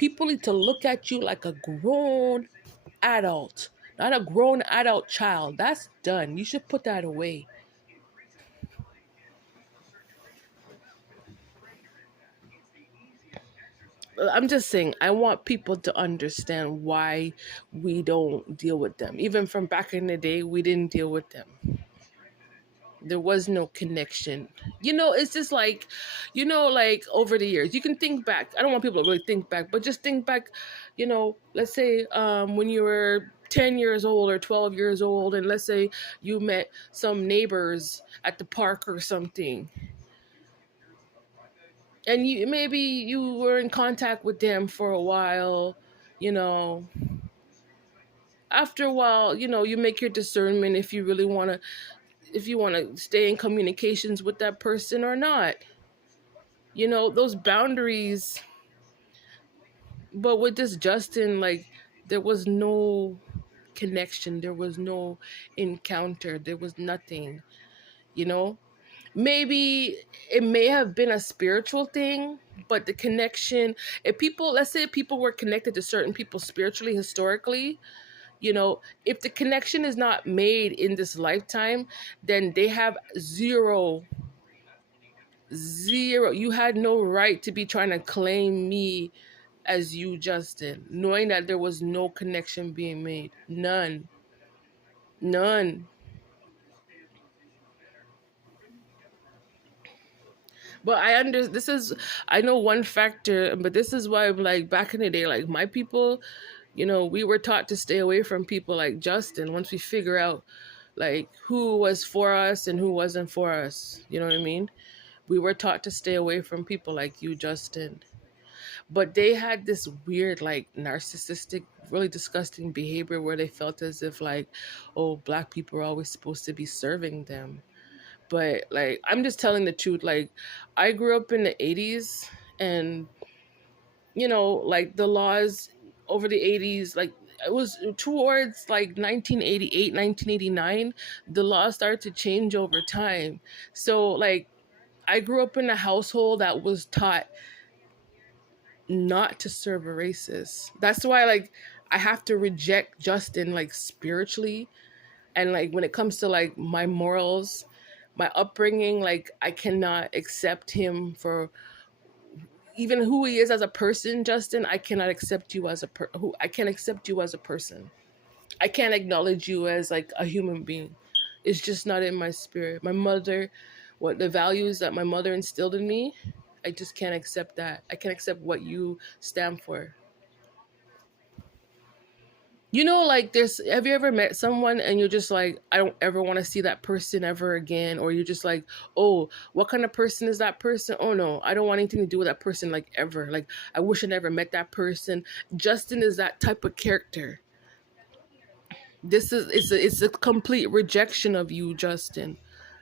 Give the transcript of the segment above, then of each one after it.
People need to look at you like a grown adult, not a grown adult child. That's done. You should put that away. I'm just saying, I want people to understand why we don't deal with them. Even from back in the day, we didn't deal with them. There was no connection. It's just like, like over the years, you can think back. I don't want people to really think back, but just think back, let's say when you were 10 years old or 12 years old, and let's say you met some neighbors at the park or something, and you were in contact with them for a while, you know after a while, you make your discernment if you really want to, if you want to stay in communications with that person or not. Those boundaries. But with this Justin, like, there was no connection, there was no encounter, there was nothing, you know maybe it may have been a spiritual thing, but the connection, if people, let's say people were connected to certain people spiritually, historically, if the connection is not made in this lifetime, then they have zero. You had no right to be trying to claim me as you, Justin, knowing that there was no connection being made. None. But I know one factor, but this is why, like, back in the day, like, my people, we were taught to stay away from people like Justin once we figure out, like, who was for us and who wasn't for us. You know what I mean? We were taught to stay away from people like you, Justin. But they had this weird, like, narcissistic, really disgusting behavior where they felt as if, like, oh, black people are always supposed to be serving them. But, like, I'm just telling the truth. Like, I grew up in the 80s, and, like, the laws over the 80s, like, it was towards like 1988, 1989, the laws started to change over time. So, like, I grew up in a household that was taught not to serve a racist. That's why, like, I have to reject Justin, like, spiritually, and, like, when it comes to, like, my morals, my upbringing, like, I cannot accept him for even who he is as a person. Justin, I cannot accept you as who I can't accept you as a person. I can't acknowledge you as, like, a human being. It's just not in my spirit. My mother, what the values that my mother instilled in me, I just can't accept that. I can't accept what you stand for. Like, have you ever met someone and you're just like, I don't ever want to see that person ever again? Or you're just like, oh, what kind of person is that person? Oh no, I don't want anything to do with that person, like, ever. Like, I wish I never met that person. Justin is that type of character. It's a complete rejection of you, Justin.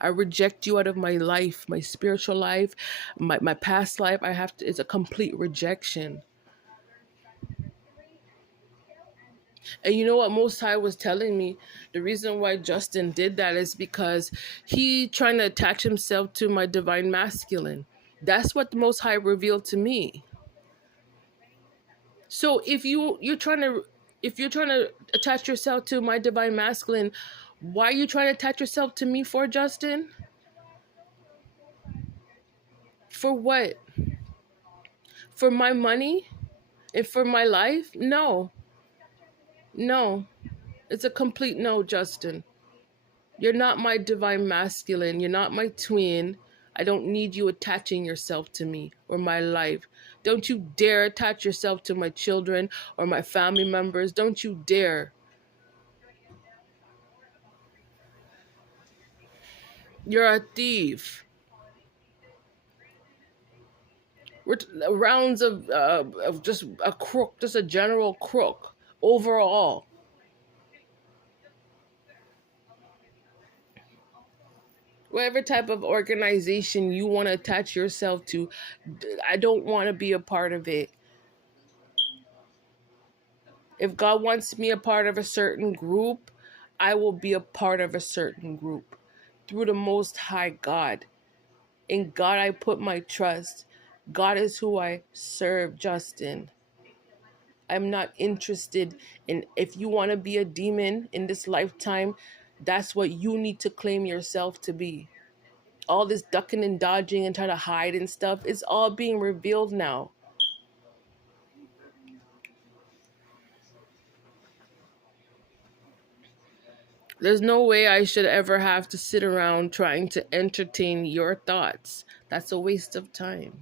I reject you out of my life, my spiritual life, my past life. It's a complete rejection. And you know what Most High was telling me? The reason why Justin did that is because he trying to attach himself to my divine masculine. That's what the Most High revealed to me. So if you're trying to attach yourself to my divine masculine, why are you trying to attach yourself to me for, Justin? For what? For my money? And for my life? No. No. It's a complete no, Justin. You're not my divine masculine. You're not my twin. I don't need you attaching yourself to me or my life. Don't you dare attach yourself to my children or my family members. Don't you dare. You're a thief. Rounds of just a crook, just a general crook overall. Whatever type of organization you want to attach yourself to, I don't want to be a part of it. If God wants me a part of a certain group, I will be a part of a certain group through the Most High God. In God I put my trust. God is who I serve, Justin. I'm not interested in, if you want to be a demon in this lifetime, that's what you need to claim yourself to be. All this ducking and dodging and trying to hide and stuff, it's all being revealed now. There's no way I should ever have to sit around trying to entertain your thoughts. That's a waste of time.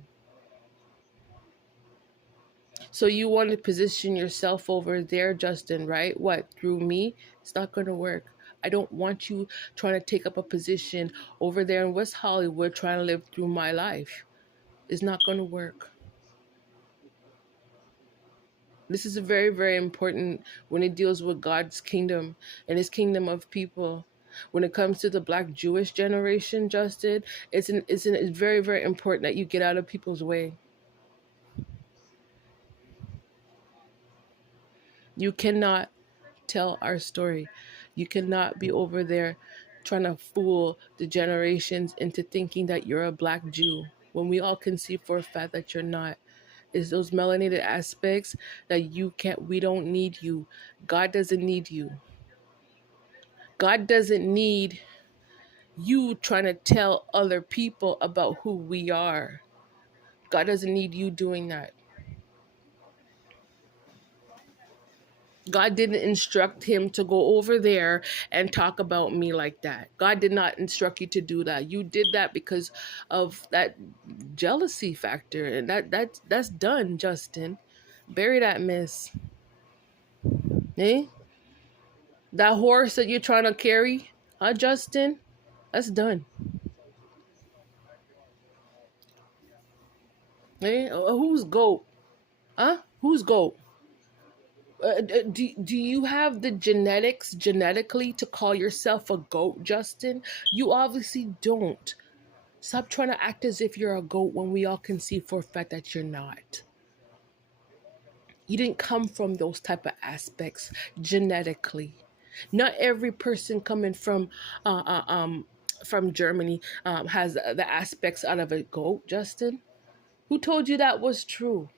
So you want to position yourself over there, Justin, right? What, through me? It's not going to work. I don't want you trying to take up a position over there in West Hollywood trying to live through my life. It's not going to work. This is very, very important when it deals with God's kingdom and his kingdom of people. When it comes to the Black Jewish generation, Justin, it's very, very important that you get out of people's way. You cannot tell our story. You cannot be over there trying to fool the generations into thinking that you're a Black Jew when we all can see for a fact that you're not. It's those melanated aspects that you can't, we don't need you. God doesn't need you. God doesn't need you trying to tell other people about who we are. God doesn't need you doing that. God didn't instruct him to go over there and talk about me like that. God did not instruct you to do that. You did that because of that jealousy factor, and that's done, Justin. Bury that mess. Eh? That horse that you're trying to carry, huh, Justin? That's done. Eh? Who's goat? Huh? Who's goat? Do you have the genetics genetically to call yourself a goat, Justin? You obviously don't. Stop trying to act as if you're a goat when we all can see for a fact that you're not. You didn't come from those type of aspects genetically. Not every person coming uh, uh, um from Germany has the aspects out of a goat, Justin. Who told you that was true?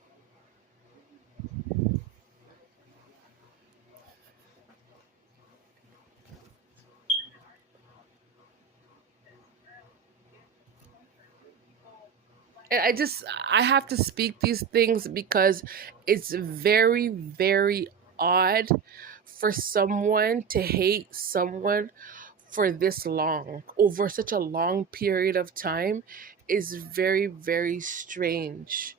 And I have to speak these things because it's very, very odd for someone to hate someone for this long, over such a long period of time, is very, very strange.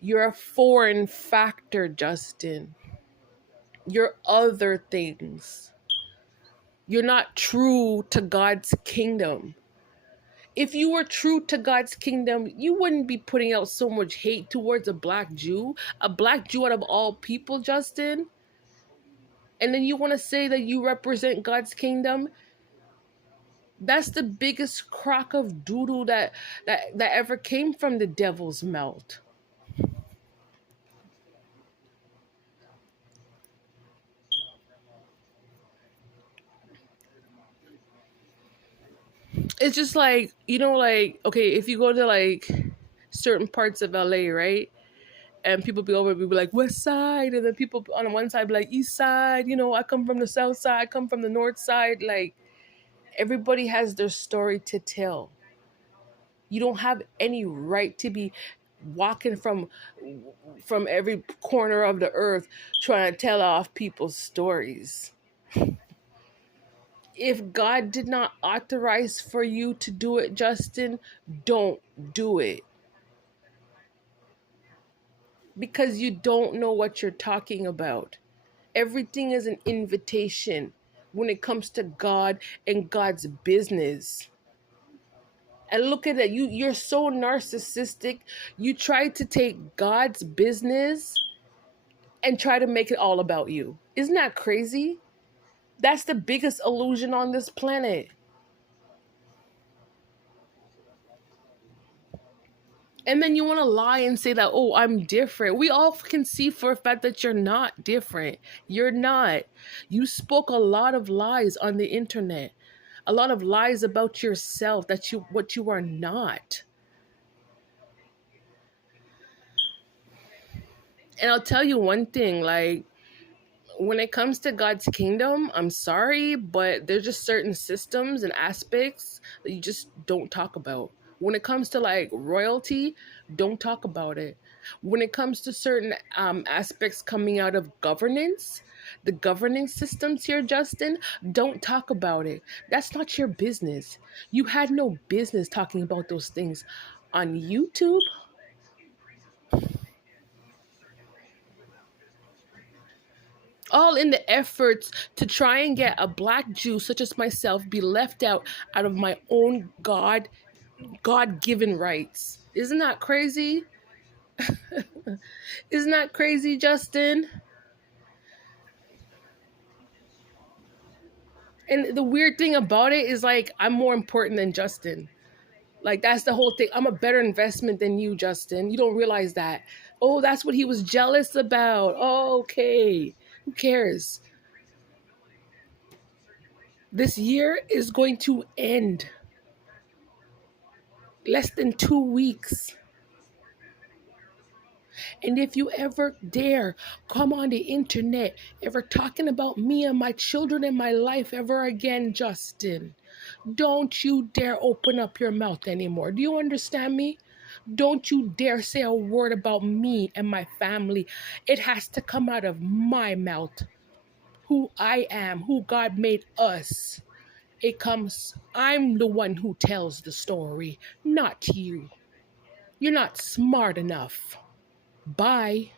You're a foreign factor, Justin. You're other things. You're not true to God's kingdom. If you were true to God's kingdom, you wouldn't be putting out so much hate towards a Black Jew out of all people, Justin. And then you want to say that you represent God's kingdom? That's the biggest crock of doodle that ever came from the devil's mouth. It's just like, like, okay, if you go to like certain parts of LA, right? And people be like West Side, and then people on one side be like East Side. I come from the South Side, I come from the North Side. Like, everybody has their story to tell. You don't have any right to be walking from every corner of the earth trying to tell off people's stories. If God did not authorize for you to do it, Justin, don't do it. Because you don't know what you're talking about. Everything is an invitation when it comes to God and God's business. And look at that. You're so narcissistic. You try to take God's business and try to make it all about you. Isn't that crazy? That's the biggest illusion on this planet. And then you want to lie and say that, oh, I'm different. We all can see for a fact that you're not different. You're not. You spoke a lot of lies on the internet, a lot of lies about yourself, that what you are not. And I'll tell you one thing, like, when it comes to God's kingdom, I'm sorry, but there's just certain systems and aspects that you just don't talk about. When it comes to like royalty, don't talk about it. When it comes to certain aspects coming out of governance, the governing systems here, Justin, don't talk about it. That's not your business. You had no business talking about those things on YouTube. All in the efforts to try and get a black Jew such as myself be left out of my own God-given rights. Isn't that crazy? Isn't that crazy, Justin? And the weird thing about it is like I'm more important than Justin. Like that's the whole thing. I'm a better investment than you, Justin. You don't realize that. Oh, that's what he was jealous about. Oh, okay. Who cares? This year is going to end less than 2 weeks. And if you ever dare come on the internet, ever talking about me and my children and my life ever again, Justin, don't you dare open up your mouth anymore. Do you understand me? Don't you dare say a word about me and my family. It has to come out of my mouth. Who I am, who God made us. I'm the one who tells the story, not you. You're not smart enough. Bye.